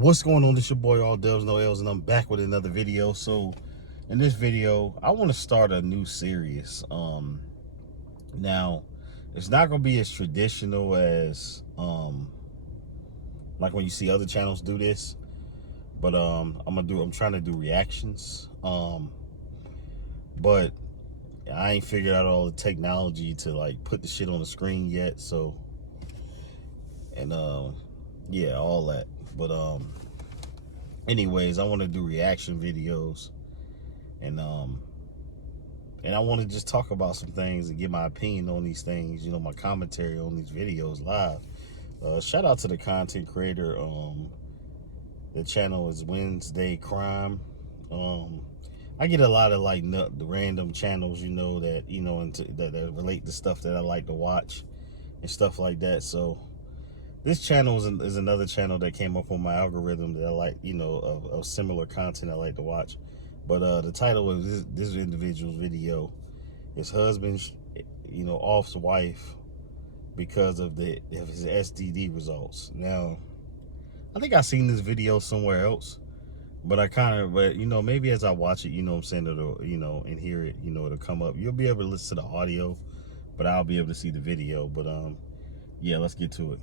What's going on? This your boy All Devs No L's, and I'm back with another video. So in this video I want to start a new series. Now it's not gonna be as traditional as like when you see other channels do this, but I'm trying to do reactions. But I ain't figured out all the technology to like put the shit on the screen yet, so yeah, all that. But anyways, I want to do reaction videos, and I want to just talk about some things and give my opinion on these things, you know, my commentary on these videos live. Shout out to the content creator. The channel is Wednesday Crime. I get a lot of like the random channels, you know, that that relate to stuff that I like to watch and stuff like that. So this channel is another channel that came up on my algorithm that I like, you know, of similar content I like to watch. But the title of this individual's video is husband, you know, off's wife because of his STD results. Now, I think I seen this video somewhere else, but you know, maybe as I watch it, you know what I'm saying, it'll, you know, and hear it, you know, it'll come up. You'll be able to listen to the audio, but I'll be able to see the video. But yeah, let's get to it.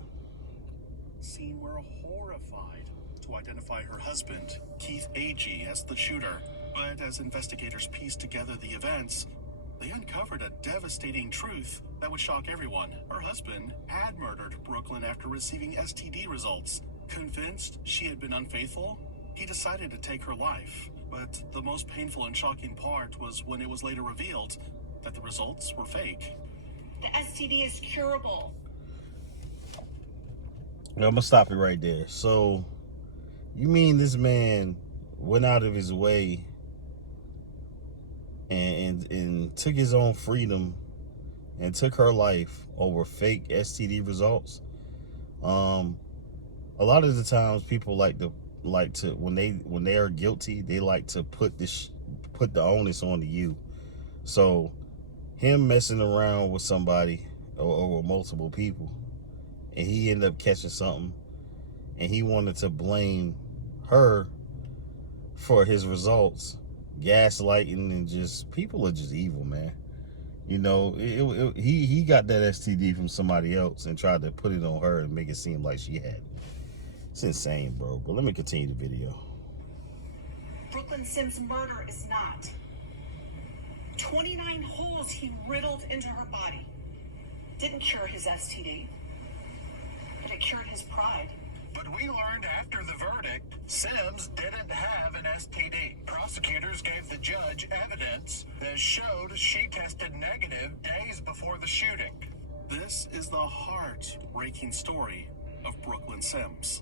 Scene were horrified to identify her husband, Keith Agee, as the shooter. But as investigators pieced together the events, they uncovered a devastating truth that would shock everyone. Her husband had murdered Brooklyn after receiving STD results. Convinced she had been unfaithful, he decided to take her life. But the most painful and shocking part was when it was later revealed that the results were fake. The STD is curable. I'm gonna stop it right there. So, you mean this man went out of his way and took his own freedom and took her life over fake STD results? A lot of the times people like to when they are guilty, they like to put the onus on you. So him messing around with somebody or multiple people, and he ended up catching something, and he wanted to blame her for his results, gaslighting, and just, people are just evil, man. You know, he got that STD from somebody else and tried to put it on her and make it seem like she had it. It's insane, bro. But let me continue the video. Brooklyn Sims' murder is not. 29 holes he riddled into her body. Didn't cure his STD, but it cured his pride. But we learned after the verdict, Sims didn't have an STD. Prosecutors gave the judge evidence that showed she tested negative days before the shooting. This is the heart-breaking story of Brooklyn Sims.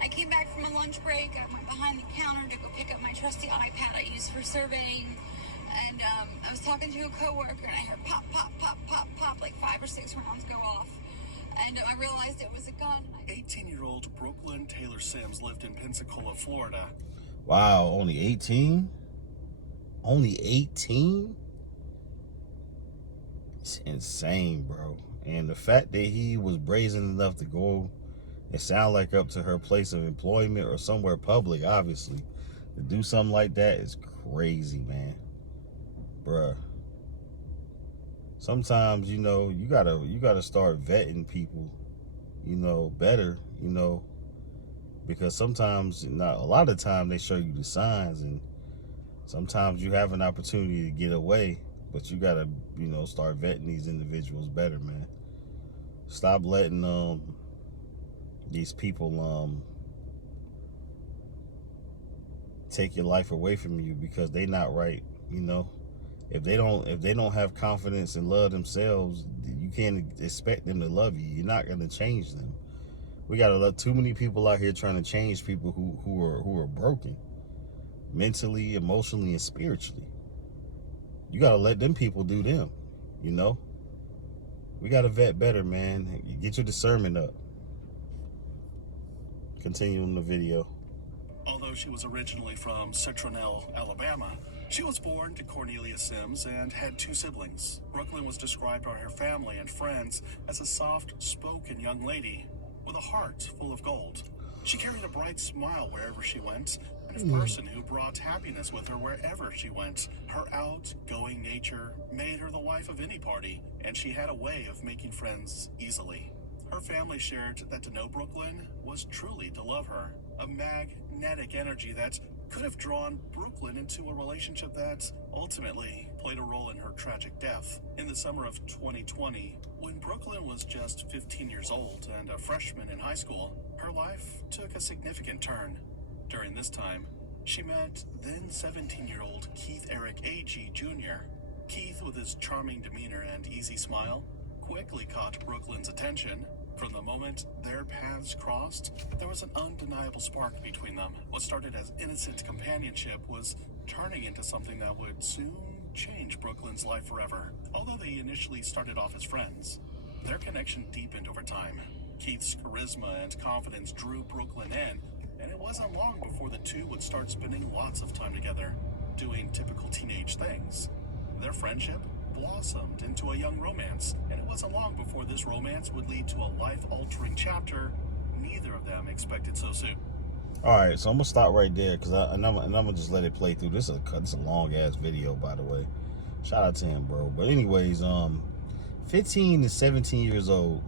I came back from a lunch break. I went behind the counter to go pick up my trusty iPad I use for surveying. And I was talking to a coworker, and I heard pop, pop, pop, pop, pop, like 5 or 6 rounds go off. And I realized it was a gun. 18-year-old Brooklyn Taylor Sims lived in Pensacola, Florida. Wow, only 18? Only 18? It's insane, bro. And the fact that he was brazen enough to go, it sound like, up to her place of employment or somewhere public, obviously, to do something like that is crazy, man. Bruh. Sometimes, you know, you gotta start vetting people, you know, better, you know, because sometimes, not a lot of the time, they show you the signs, and sometimes you have an opportunity to get away, but you gotta, you know, start vetting these individuals better, man. Stop letting these people take your life away from you because they not right, you know. If they don't have confidence and love themselves, you can't expect them to love you. You're not gonna change them. We gotta let too many people out here trying to change people who are broken, mentally, emotionally, and spiritually. You gotta let them people do them. You know. We gotta vet better, man. Get your discernment up. Continue in the video. Although she was originally from Citronelle, Alabama, she was born to Cornelia Sims and had 2 siblings. Brooklyn was described by her family and friends as a soft-spoken young lady with a heart full of gold. She carried a bright smile wherever she went, and a person who brought happiness with her wherever she went. Her outgoing nature made her the life of any party, and she had a way of making friends easily. Her family shared that to know Brooklyn was truly to love her, a magnetic energy that could have drawn Brooklyn into a relationship that ultimately played a role in her tragic death. In the summer of 2020, when Brooklyn was just 15 years old and a freshman in high school, her life took a significant turn. During this time, she met then 17-year-old Keith Eric A.G. Jr. Keith, with his charming demeanor and easy smile, quickly caught Brooklyn's attention. From the moment their paths crossed, there was an undeniable spark between them. What started as innocent companionship was turning into something that would soon change Brooklyn's life forever. Although they initially started off as friends, their connection deepened over time. Keith's charisma and confidence drew Brooklyn in, and it wasn't long before the two would start spending lots of time together, doing typical teenage things. Their friendship blossomed into a young romance, and it wasn't long before this romance would lead to a life-altering chapter neither of them expected so soon. All right, so I'm gonna stop right there because I'm gonna just let it play through. This is a long ass video, by the way. Shout out to him, bro. But anyways, 15 to 17 years old.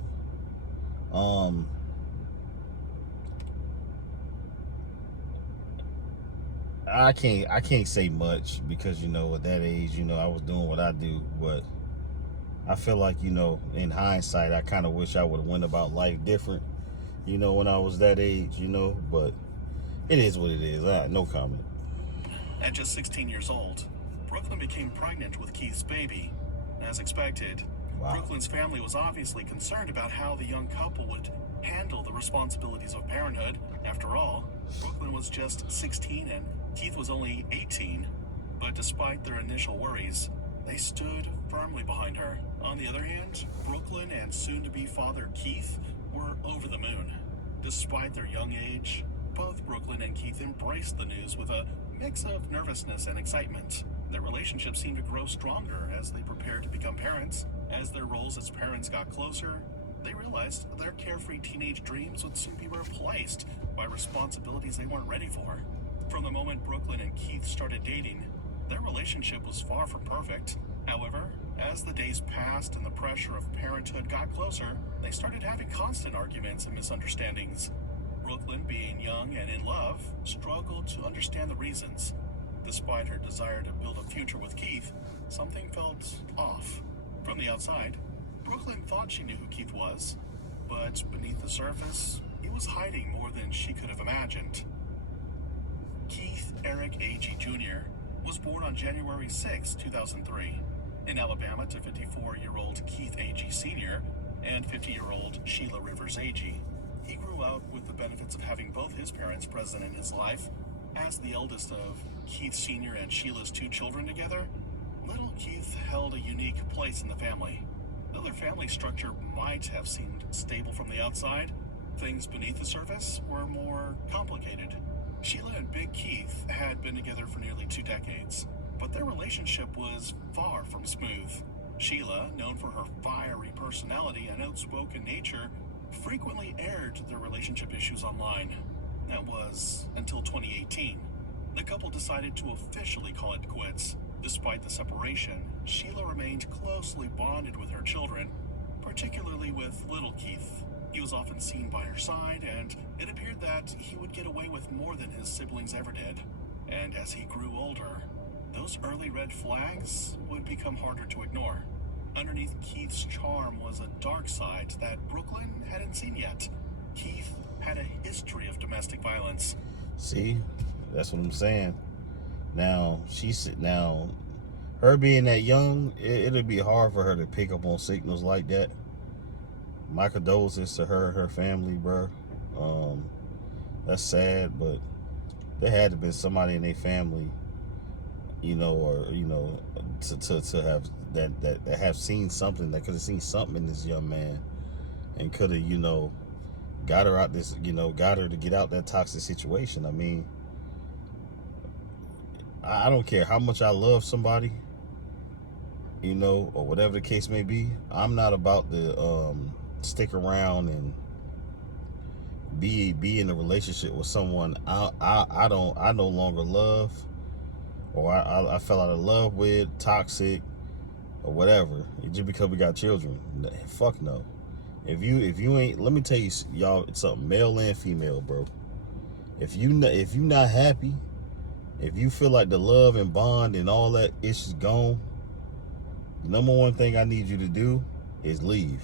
I can't say much because, you know, at that age, you know, I was doing what I do, but I feel like, you know, in hindsight, I kind of wish I would have went about life different, you know, when I was that age, you know, but it is what it is. No comment. At just 16 years old, Brooklyn became pregnant with Keith's baby. As expected, Wow. Brooklyn's family was obviously concerned about how the young couple would handle the responsibilities of parenthood. After all, Brooklyn was just 16 and Keith was only 18. But despite their initial worries, they stood firmly behind her. On the other hand, Brooklyn and soon-to-be father Keith were over the moon. Despite their young age, both Brooklyn and Keith embraced the news with a mix of nervousness and excitement. Their relationship seemed to grow stronger as they prepared to become parents. As their roles as parents got closer, they realized their carefree teenage dreams would soon be replaced by responsibilities they weren't ready for. From the moment Brooklyn and Keith started dating, their relationship was far from perfect. However, as the days passed and the pressure of parenthood got closer, they started having constant arguments and misunderstandings. Brooklyn, being young and in love, struggled to understand the reasons. Despite her desire to build a future with Keith, something felt off. From the outside, Brooklyn thought she knew who Keith was, but beneath the surface, he was hiding more than she could have imagined. Keith Eric A.G. Jr. was born on January 6, 2003, in Alabama to 54-year-old Keith A.G. Sr. and 50-year-old Sheila Rivers A.G. He grew up with the benefits of having both his parents present in his life. As the eldest of Keith Sr. and Sheila's two children together, little Keith held a unique place in the family. Though their family structure might have seemed stable from the outside, things beneath the surface were more complicated. Sheila and Big Keith had been together for nearly 2 decades, but their relationship was far from smooth. Sheila, known for her fiery personality and outspoken nature, frequently aired their relationship issues online. That was until 2018. The couple decided to officially call it quits. Despite the separation, Sheila remained closely bonded with her children, particularly with little Keith. He was often seen by her side, and it appeared that he would get away with more than his siblings ever did. And as he grew older, those early red flags would become harder to ignore. Underneath Keith's charm was a dark side that Brooklyn hadn't seen yet. Keith had a history of domestic violence. See, that's what I'm saying. Now, her being that young, it'll be hard for her to pick up on signals like that. My condolences to her and her family, bro. That's sad, but there had to be somebody in their family, you know, or you know, to have that have seen something, that could have seen something in this young man, and could have, you know, got her out this, you know, got her to get out that toxic situation. I mean, I don't care how much I love somebody, you know, or whatever the case may be. I'm not about to stick around and be in a relationship with someone I no longer love, or I fell out of love with, toxic, or whatever, just because we got children. Fuck no. If you ain't, let me tell you, y'all, it's something, male and female, bro. If you not happy, if you feel like the love and bond and all that is gone, the number one thing I need you to do is leave.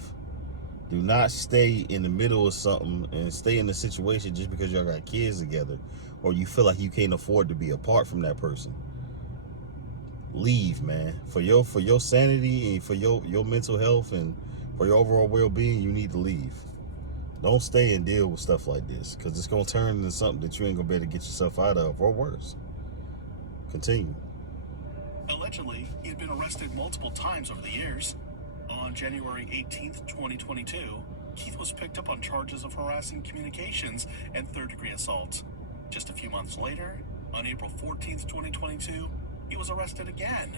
Do not stay in the middle of something and stay in the situation just because y'all got kids together, or you feel like you can't afford to be apart from that person. Leave, man. For your sanity and for your mental health and for your overall well-being, you need to leave. Don't stay and deal with stuff like this, because it's going to turn into something that you ain't going to be able to get yourself out of, or worse. Continue. Allegedly, he had been arrested multiple times over the years. On January 18th, 2022, Keith was picked up on charges of harassing communications and third-degree assault. Just a few months later, on April 14th, 2022, he was arrested again,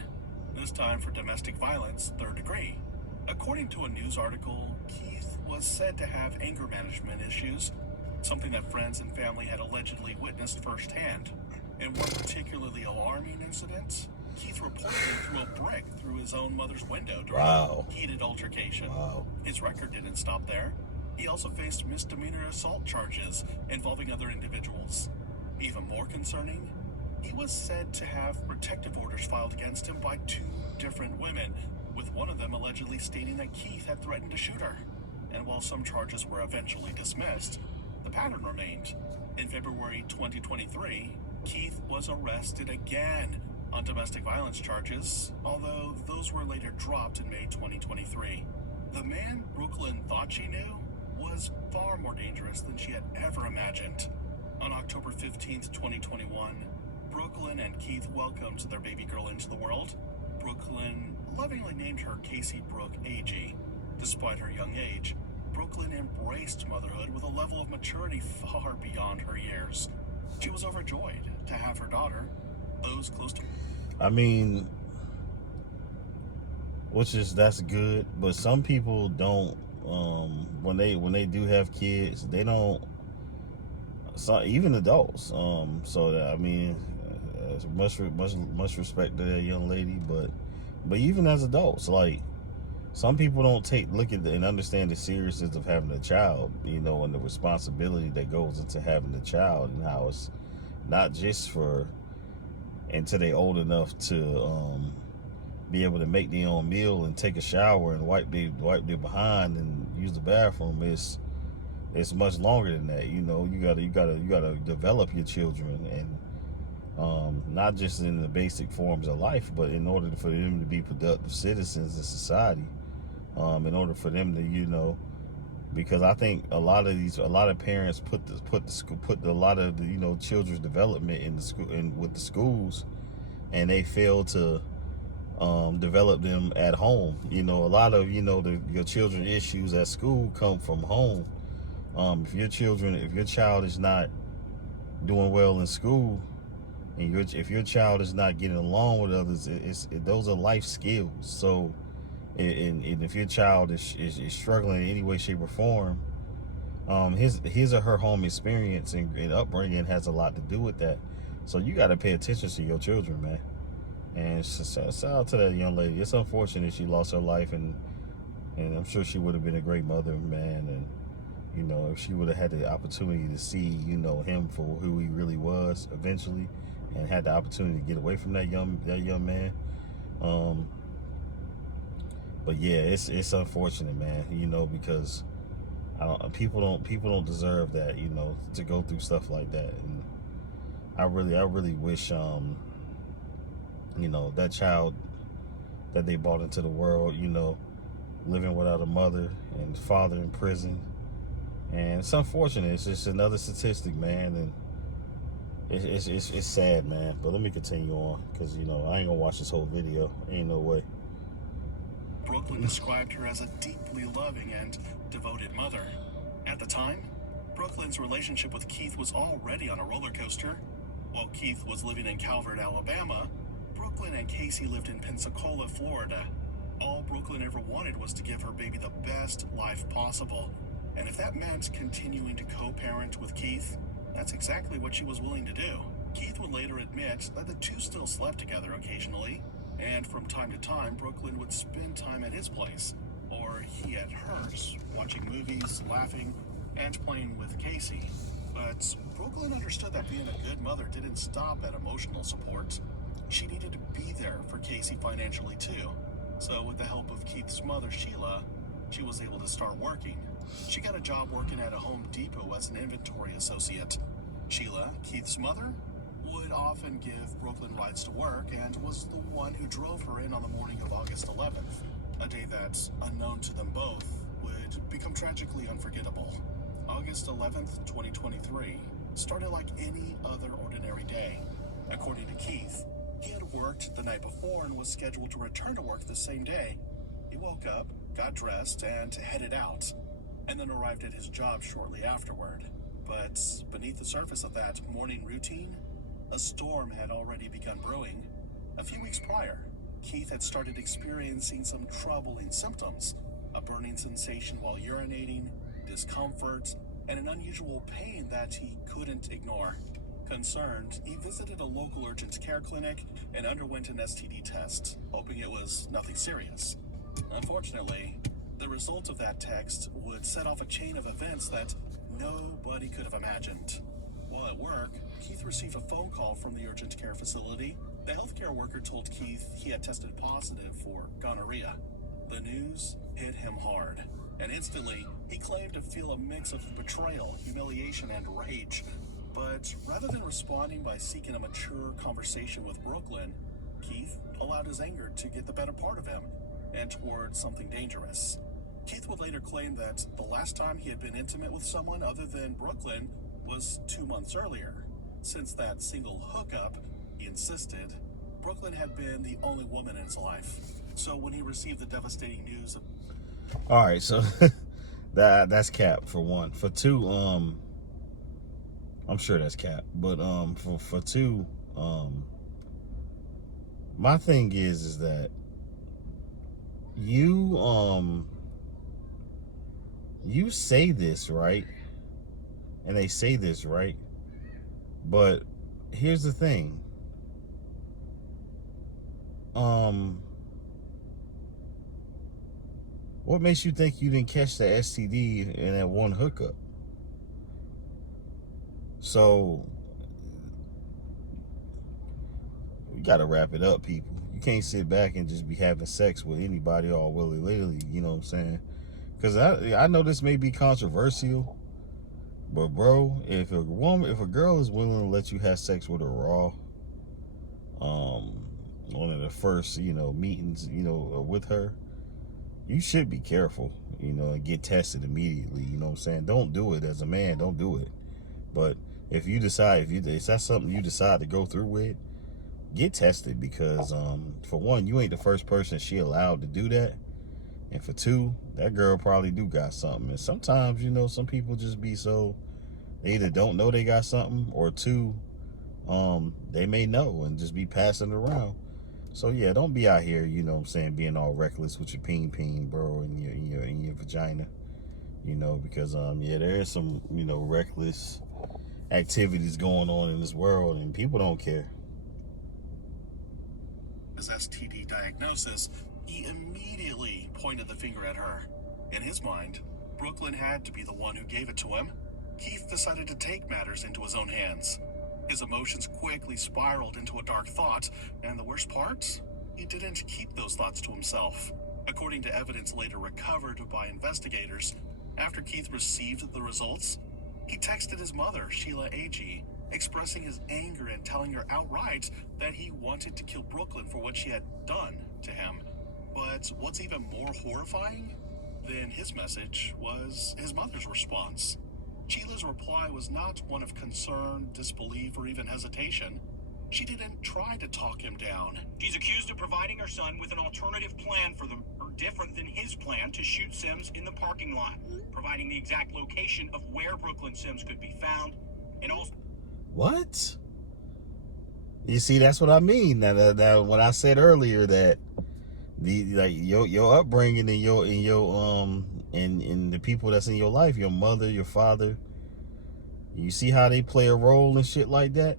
this time for domestic violence, third degree. According to a news article, Keith was said to have anger management issues, something that friends and family had allegedly witnessed firsthand. In one particularly alarming incident, Keith reportedly threw a brick through his own mother's window during a heated altercation. His record didn't stop there. He also faced misdemeanor assault charges involving other individuals. Even more concerning, he was said to have protective orders filed against him by 2 different women, with one of them allegedly stating that Keith had threatened to shoot her. And while some charges were eventually dismissed, the pattern remained. In February 2023, Keith was arrested again on domestic violence charges, although those were later dropped in May 2023. The man Brooklyn thought she knew was far more dangerous than she had ever imagined. On October 15th, 2021, Brooklyn and Keith welcomed their baby girl into the world. Brooklyn lovingly named her Casey Brooke AG. Despite her young age, Brooklyn embraced motherhood with a level of maturity far beyond her years. She was overjoyed to have her daughter. Those close to... I mean, that's good, but some people don't, when they do have kids, they don't, even adults, so that, I mean, much respect to that young lady, but even as adults, like, some people don't look at and understand the seriousness of having a child, and the responsibility that goes into having a child, and how it's not just for until they old enough to be able to make their own meal and take a shower and wipe their behind and use the bathroom. It's much longer than that. You gotta develop your children, and not just in the basic forms of life, but in order for them to be productive citizens in society. In order for them to, because I think a lot of parents put a lot of the children's development in the school and with the schools, and they fail to develop them at home. A lot of your children's issues at school come from home. If your child is not doing well in school, and if your child is not getting along with others, those are life skills. So, and if your child is struggling in any way, shape, or form, his or her home experience and upbringing has a lot to do with that. So you got to pay attention to your children, man. And shout out to that young lady. It's unfortunate she lost her life, and I'm sure she would have been a great mother, man. And if she would have had the opportunity to see him for who he really was eventually, and had the opportunity to get away from that young man. But yeah, it's unfortunate, man. Because people don't deserve that, to go through stuff like that. And I really wish that child that they brought into the world, living without a mother and father in prison. And it's unfortunate. It's just another statistic, man, and it's sad, man. But let me continue on, because I ain't gonna watch this whole video. Ain't no way. Brooklyn described her as a deeply loving and devoted mother. At the time, Brooklyn's relationship with Keith was already on a roller coaster. While Keith was living in Calvert, Alabama, Brooklyn and Casey lived in Pensacola, Florida. All Brooklyn ever wanted was to give her baby the best life possible. And if that meant continuing to co-parent with Keith, that's exactly what she was willing to do. Keith would later admit that the two still slept together occasionally, and from time to time, Brooklyn would spend time at his place, or he at hers, watching movies, laughing, and playing with Casey. But Brooklyn understood that being a good mother didn't stop at emotional support. She needed to be there for Casey financially too. So with the help of Keith's mother, Sheila, she was able to start working. She got a job working at a Home Depot as an inventory associate. Sheila, Keith's mother, would often give Brooklyn rides to work and was the one who drove her in on the morning of August 11th, a day that, unknown to them both, would become tragically unforgettable. August 11th, 2023, started like any other ordinary day. According to Keith, he had worked the night before and was scheduled to return to work the same day. He woke up, got dressed, and headed out, and then arrived at his job shortly afterward. But beneath the surface of that morning routine, a storm had already begun brewing. A few weeks prior, Keith had started experiencing some troubling symptoms, a burning sensation while urinating, discomfort, and an unusual pain that he couldn't ignore. Concerned, he visited a local urgent care clinic and underwent an STD test, hoping it was nothing serious. Unfortunately, the result of that test would set off a chain of events that nobody could have imagined. While at work, Keith received a phone call from the urgent care facility. The healthcare worker told Keith he had tested positive for gonorrhea. The news hit him hard, and instantly, he claimed to feel a mix of betrayal, humiliation, and rage. But rather than responding by seeking a mature conversation with Brooklyn, Keith allowed his anger to get the better part of him and towards something dangerous. Keith would later claim that the last time he had been intimate with someone other than Brooklyn was 2 months earlier. Since that single hookup, he insisted, Brooklyn had been the only woman in his life. So when he received the devastating news of... All right, so that's cap for one. For two, I'm sure that's cap, but for two, my thing is that you say this, right? And they say this, right? But here's the thing. What makes you think you didn't catch the STD in that one hookup? So we gotta wrap it up, people. You can't sit back and just be having sex with anybody all willy-nilly, you know what I'm saying? Because I know this may be controversial, but bro, if a girl is willing to let you have sex with her raw, one of the first, meetings, with her, you should be careful, and get tested immediately, you know what I'm saying? Don't do it as a man, don't do it. But if that's something you decide to go through with, get tested, because for one, you ain't the first person she allowed to do that. And for two, that girl probably do got something. And sometimes, some people just be so, they either don't know they got something, or two, they may know and just be passing it around. So yeah, don't be out here, being all reckless with your peen, bro, in your vagina. Because there is some, reckless activities going on in this world, and people don't care. His STD diagnosis, he immediately pointed the finger at her. In his mind, Brooklyn had to be the one who gave it to him. Keith decided to take matters into his own hands. His emotions quickly spiraled into a dark thought, and the worst part? He didn't keep those thoughts to himself. According to evidence later recovered by investigators, after Keith received the results, he texted his mother, Sheila A.G., expressing his anger and telling her outright that he wanted to kill Brooklyn for what she had done to him. But what's even more horrifying than his message was his mother's response. Sheila's reply was not one of concern, disbelief, or even hesitation. She didn't try to talk him down. She's accused of providing her son with an alternative plan for them, or different than his plan to shoot Sims in the parking lot, providing the exact location of where Brooklyn Sims could be found, and also... What? You see, that's what I mean. That when I said earlier that your upbringing and your and the people that's in your life, your mother, your father. You see how they play a role and shit like that.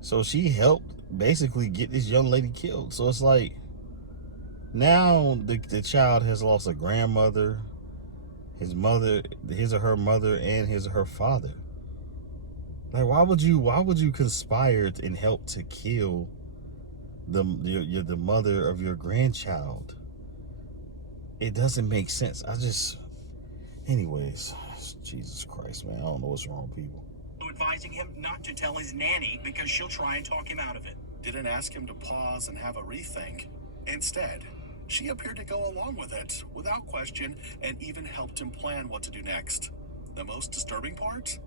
So she helped basically get this young lady killed. So it's like now the child has lost a grandmother, his mother, his or her mother, and his or her father. Like, why would you conspire and help to kill the mother of your grandchild? It doesn't make sense. Anyways, Jesus Christ, man, I don't know what's wrong with people. Advising him not to tell his nanny because she'll try and talk him out of it. Didn't ask him to pause and have a rethink. Instead, she appeared to go along with it without question and even helped him plan what to do next. The most disturbing part?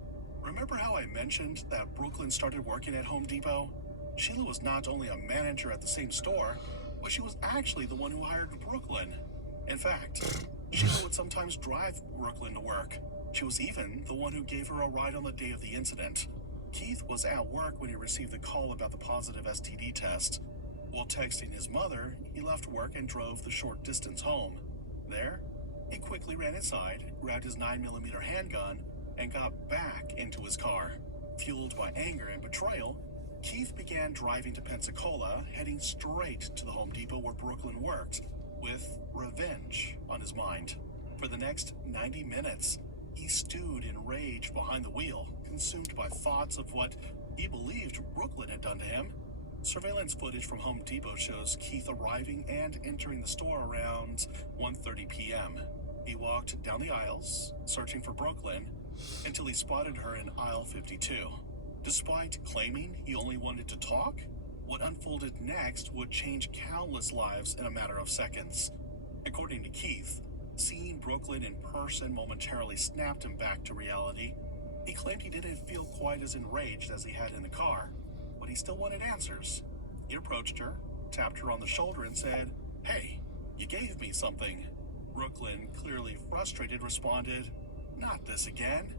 Remember how I mentioned that Brooklyn started working at Home Depot? Sheila was not only a manager at the same store, but she was actually the one who hired Brooklyn. In fact, Sheila would sometimes drive Brooklyn to work. She was even the one who gave her a ride on the day of the incident. Keith was at work when he received the call about the positive STD test. While texting his mother, he left work and drove the short distance home. There, he quickly ran inside, grabbed his 9mm handgun, and got back into his car. Fueled by anger and betrayal, Keith began driving to Pensacola, heading straight to the Home Depot where Brooklyn worked, with revenge on his mind. For the next 90 minutes, he stewed in rage behind the wheel, consumed by thoughts of what he believed Brooklyn had done to him. Surveillance footage from Home Depot shows Keith arriving and entering the store around 1:30 p.m. He walked down the aisles, searching for Brooklyn, until he spotted her in aisle 52. Despite claiming he only wanted to talk, what unfolded next would change countless lives in a matter of seconds. According to Keith, seeing Brooklyn in person momentarily snapped him back to reality. He claimed he didn't feel quite as enraged as he had in the car, but he still wanted answers. He approached her, tapped her on the shoulder, and said, "Hey, you gave me something." Brooklyn, clearly frustrated, responded, "Not this again,"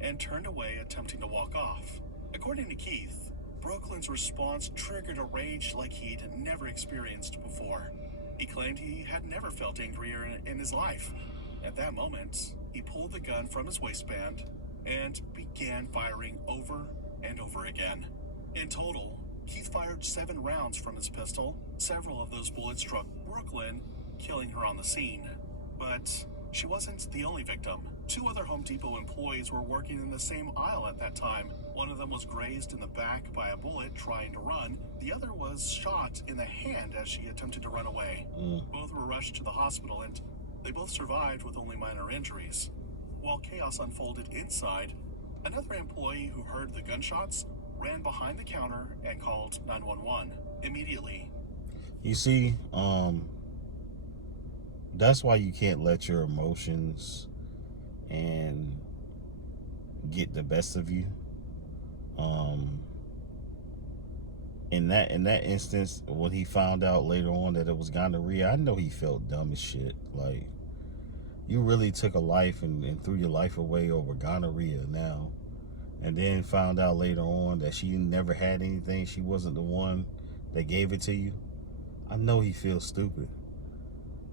and turned away, attempting to walk off. According to Keith, Brooklyn's response triggered a rage like he'd never experienced before. He claimed he had never felt angrier in his life. At that moment, he pulled the gun from his waistband and began firing over and over again. In total, Keith fired 7 rounds from his pistol. Several of those bullets struck Brooklyn, killing her on the scene. But she wasn't the only victim. 2 other Home Depot employees were working in the same aisle at that time. One of them was grazed in the back by a bullet trying to run. The other was shot in the hand as she attempted to run away. Both were rushed to the hospital, and they both survived with only minor injuries. While chaos unfolded inside, another employee who heard the gunshots ran behind the counter and called 911 immediately. You see, that's why you can't let your emotions and get the best of you. In that instance, when he found out later on that it was gonorrhea, I know he felt dumb as shit. Like, you really took a life and threw your life away over gonorrhea now, and then found out later on that she never had anything. She wasn't the one that gave it to you. I know he feels stupid.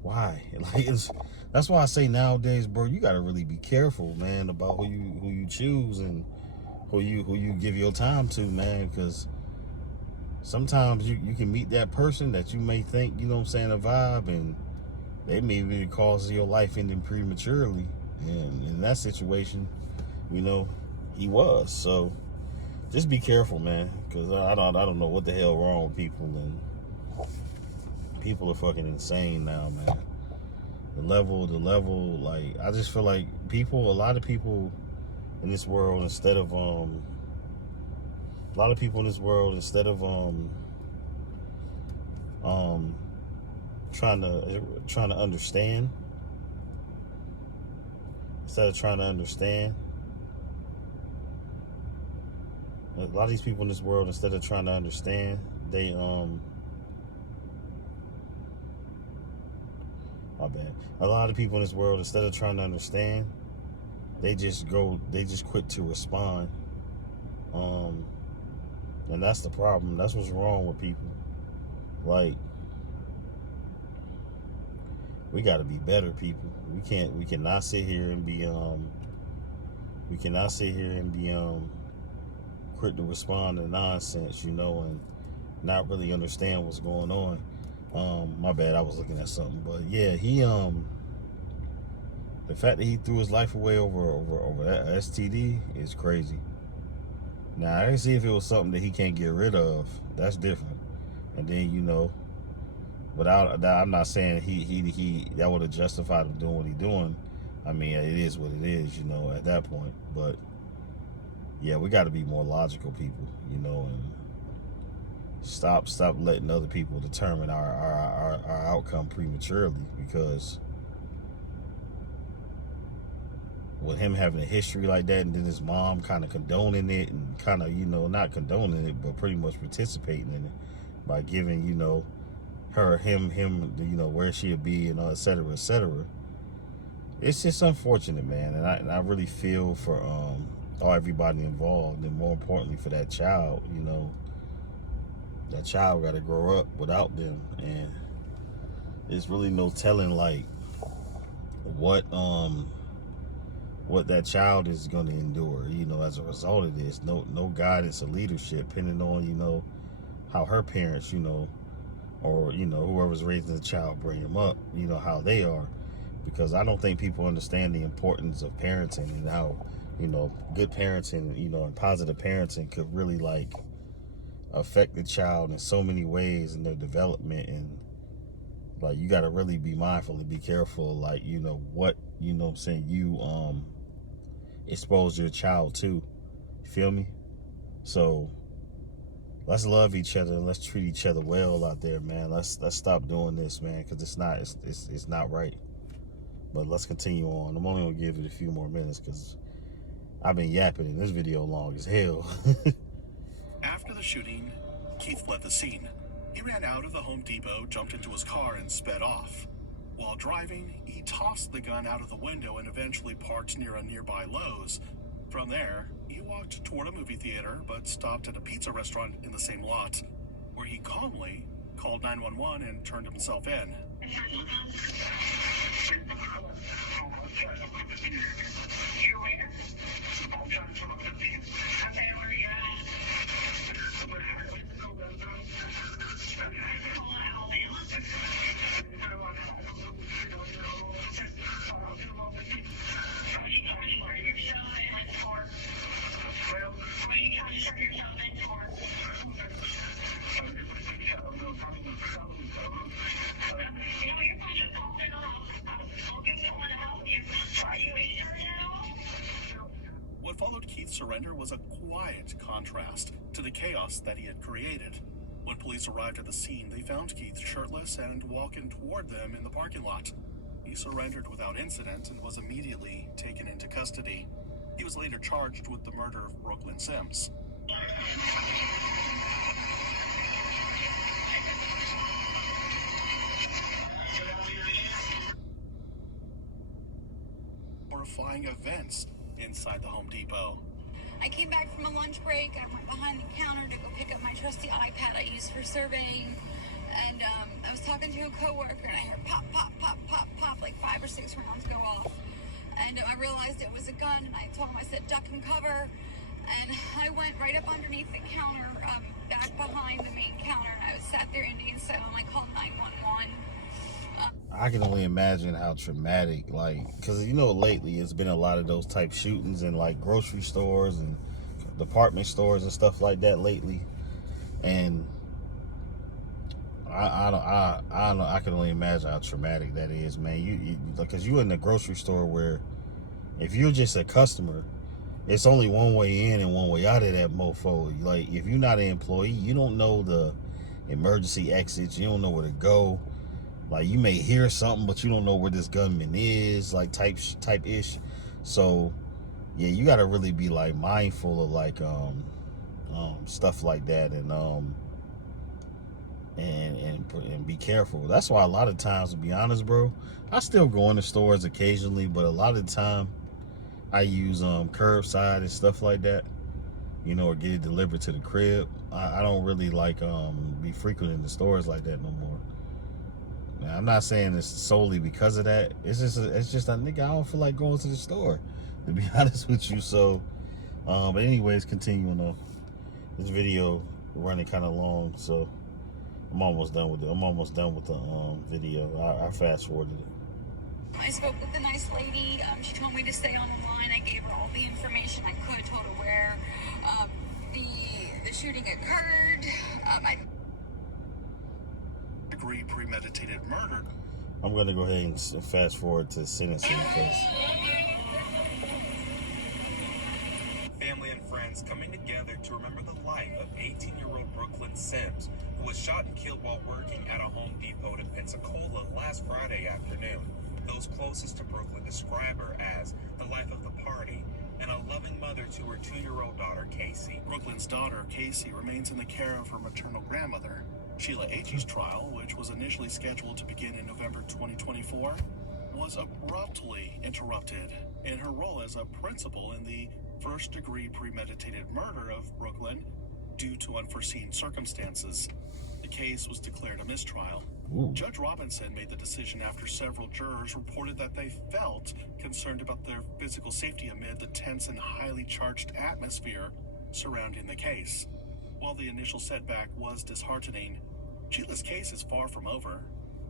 Why? Like, that's why I say nowadays, bro, you gotta really be careful, man, about who you choose and who you give your time to, man, because sometimes you can meet that person that you may think, you know what I'm saying, a vibe, and they may be cause your life ending prematurely. And in that situation, you know, he was. So just be careful, man, because I don't know what the hell wrong with people, and people are fucking insane now, man. The level, like, I just feel like a lot of people in this world, instead of trying to understand, a lot of these people in this world, instead of trying to understand, they my bad. A lot of people in this world, instead of trying to understand, they just quit to respond. And that's the problem. That's what's wrong with people. Like, we got to be better, people. We cannot sit here and be quick to respond to nonsense, you know, and not really understand what's going on. My bad, I was looking at something, but yeah, the fact that he threw his life away over that STD is crazy. Now I can see if it was something that he can't get rid of, that's different. And then, you know, without that, I'm not saying he that would have justified him doing what he's doing. I mean, it is what it is, you know, at that point. But yeah, we got to be more logical people, you know, and stop letting other people determine our outcome prematurely, because with him having a history like that, and then his mom kind of condoning it, and kind of, you know, not condoning it, but pretty much participating in it by giving, you know, him, you know, where she'll be and et cetera, et cetera. It's just unfortunate, man, and I really feel for everybody involved, and more importantly for that child. You know, that child got to grow up without them, and there's really no telling like what that child is going to endure, you know, as a result of this. No guidance or leadership, depending on, you know, how her parents, you know, or, you know, whoever's raising the child, bring him up, you know, how they are. Because I don't think people understand the importance of parenting, and how, you know, good parenting, you know, and positive parenting could really like affect the child in so many ways in their development. And like, you got to really be mindful and be careful, like, you know, what, you know what I'm saying, you expose your child to. You feel me? So let's love each other, and let's treat each other well out there, man. Let's stop doing this, man, because it's not right. But let's continue on. I'm only gonna give it a few more minutes because I've been yapping, and this video long as hell. After the shooting, Keith fled the scene. He ran out of the Home Depot, jumped into his car, and sped off. While driving, he tossed the gun out of the window and eventually parked near a nearby Lowe's. From there, he walked toward a movie theater, but stopped at a pizza restaurant in the same lot, where he calmly called 911 and turned himself in. What followed Keith's surrender was a quiet contrast to the chaos that he had created. When police arrived at the scene, they found Keith shirtless and walking toward them in the parking lot. He surrendered without incident and was immediately taken into custody. He was later charged with the murder of Brooklyn Sims. Horrifying events inside the Home Depot. I came back from a lunch break. I went behind the counter to go pick up my trusty iPad I use for surveying. And I was talking to a coworker, and I heard pop, pop, pop, pop, pop, like 5 or 6 rounds go off. And I realized it was a gun, and I told him, I said, duck and cover. And I went right up underneath the counter, back behind the main counter. And I was sat there Indian style, and I called 911. I can only imagine how traumatic, like, because, you know, lately it's been a lot of those type shootings in like grocery stores and department stores and stuff like that lately. And I can only imagine how traumatic that is, man. Because you're in the grocery store where if you're just a customer, it's only one way in and one way out of that mofo. Like, if you're not an employee, you don't know the emergency exits. You don't know where to go. Like, you may hear something, but you don't know where this gunman is, like type ish. So yeah, you got to really be like mindful of like stuff like that, and be careful. That's why a lot of times, to be honest, bro, I still go in the stores occasionally, but a lot of the time I use curbside and stuff like that, you know, or get it delivered to the crib. I don't really like be frequenting the stores like that no more. Now, I'm not saying it's solely because of that. It's just a nigga. I don't feel like going to the store, to be honest with you. So, but anyways, continuing on. This video running kind of long, so I'm almost done with it. I'm almost done with the video. I fast forwarded it. I spoke with the nice lady. She told me to stay on the line. I gave her all the information I could. Told her where the shooting occurred. Degree premeditated murder. I'm gonna go ahead and fast forward to sentencing because family and friends coming together to remember the life of 18-year-old Brooklyn Sims, who was shot and killed while working at a Home Depot in Pensacola last Friday afternoon. Those closest to Brooklyn describe her as the life of the party and a loving mother to her 2-year-old daughter, Casey. Brooklyn's daughter, Casey, remains in the care of her maternal grandmother. Sheila Agee's trial, which was initially scheduled to begin in November 2024, was abruptly interrupted in her role as a principal in the first-degree premeditated murder of Brooklyn due to unforeseen circumstances. The case was declared a mistrial. Ooh. Judge Robinson made the decision after several jurors reported that they felt concerned about their physical safety amid the tense and highly charged atmosphere surrounding the case. While the initial setback was disheartening, Sheila's case is far from over.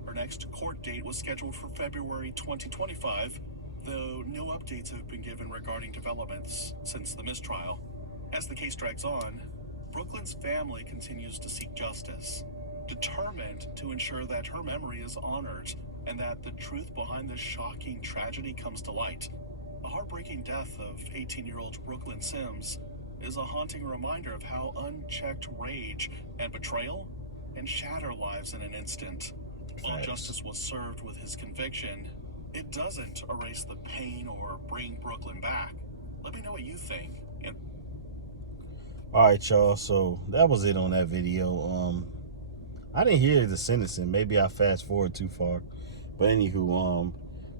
Her next court date was scheduled for February 2025, though no updates have been given regarding developments since the mistrial. As the case drags on, Brooklyn's family continues to seek justice, determined to ensure that her memory is honored and that the truth behind this shocking tragedy comes to light. The heartbreaking death of 18-year-old Brooklyn Sims is a haunting reminder of how unchecked rage and betrayal can shatter lives in an instant. While justice was served with his conviction, it doesn't erase the pain or bring Brooklyn back. Let me know what you think. all right, y'all. So that was it on that video. I didn't hear the sentencing. Maybe I fast forward too far. But anywho,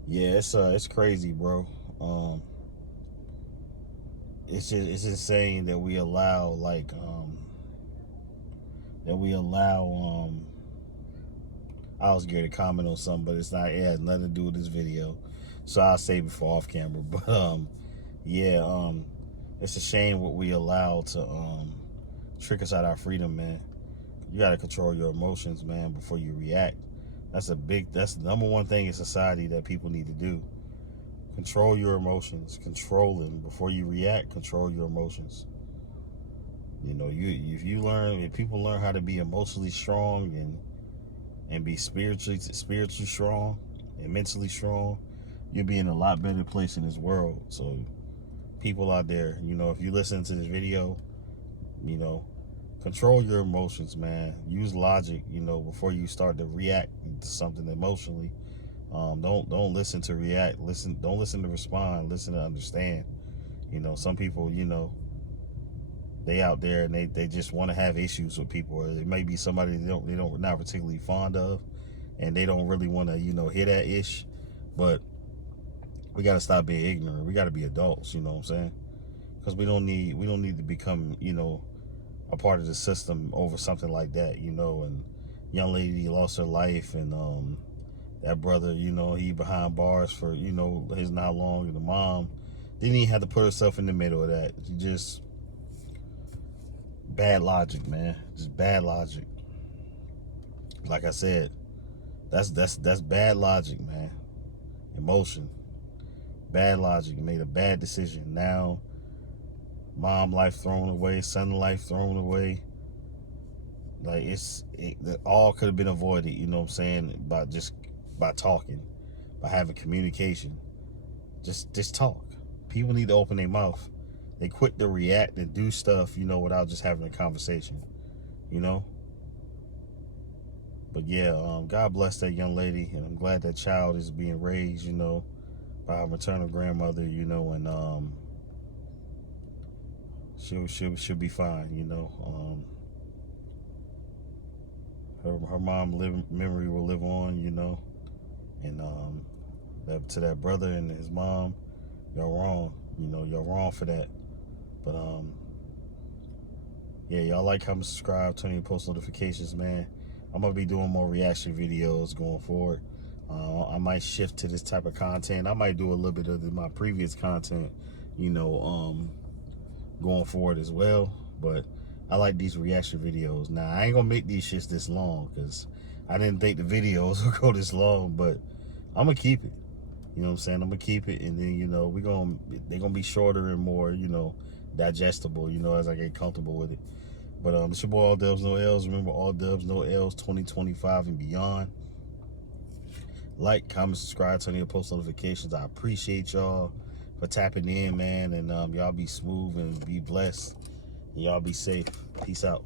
yeah, it's crazy, bro. It's insane that we allow I was going to comment on something, but it has nothing to do with this video, so I'll save it for off camera. But yeah, it's a shame what we allow to trick us out of our freedom, man. You got to control your emotions, man, before you react. That's the number one thing in society that people need to do. Control your emotions. Control them before you react. Control your emotions. You know, if people learn how to be emotionally strong and be spiritually strong and mentally strong, you'll be in a lot better place in this world. So people out there, you know, if you listen to this video, you know, control your emotions, man. Use logic, you know, before you start to react to something emotionally. Don't listen to react. Don't listen to respond. Listen to understand. You know, some people, you know, they out there and they just want to have issues with people, or it may be somebody they don't not particularly fond of, and they don't really want to, you know, hear that ish. But we got to stop being ignorant. We got to be adults. You know what I'm saying? Because we don't need to become, you know, a part of the system over something like that. You know, and young lady lost her life, and that brother, you know, he behind bars for, you know, his not long, and the mom didn't even have to put herself in the middle of that. She just bad logic, man. Just bad logic. Like I said, that's bad logic, man. Emotion. Bad logic. You made a bad decision. Now, mom life thrown away, son life thrown away. Like it all could have been avoided, you know what I'm saying, by talking, by having communication. Just talk. People need to open their mouth. They quit to react and do stuff, you know, without just having a conversation, you know. But yeah, God bless that young lady, and I'm glad that child is being raised, you know, by her maternal grandmother, you know, and she'll be fine, you know. Her mom memory will live on, you know, and to that brother and his mom, y'all wrong, you know, y'all wrong for that. But yeah, y'all like, comment, subscribe, turn on your post notifications, man. I'm gonna be doing more reaction videos going forward. I might shift to this type of content. I might do a little bit of my previous content, you know, going forward as well. But I like these reaction videos. Now, I ain't gonna make these shits this long because I didn't think the videos would go this long, but I'm gonna keep it. You know what I'm saying? I'm gonna keep it, and then, you know, they're gonna be shorter and more, you know, digestible, you know, as I get comfortable with it. But it's your boy All Dubs No L's. Remember, All Dubs No L's 2025 and beyond. Like, comment, subscribe, turn on your post notifications. I appreciate y'all for tapping in, man. And y'all be smooth and be blessed. And y'all be safe. Peace out.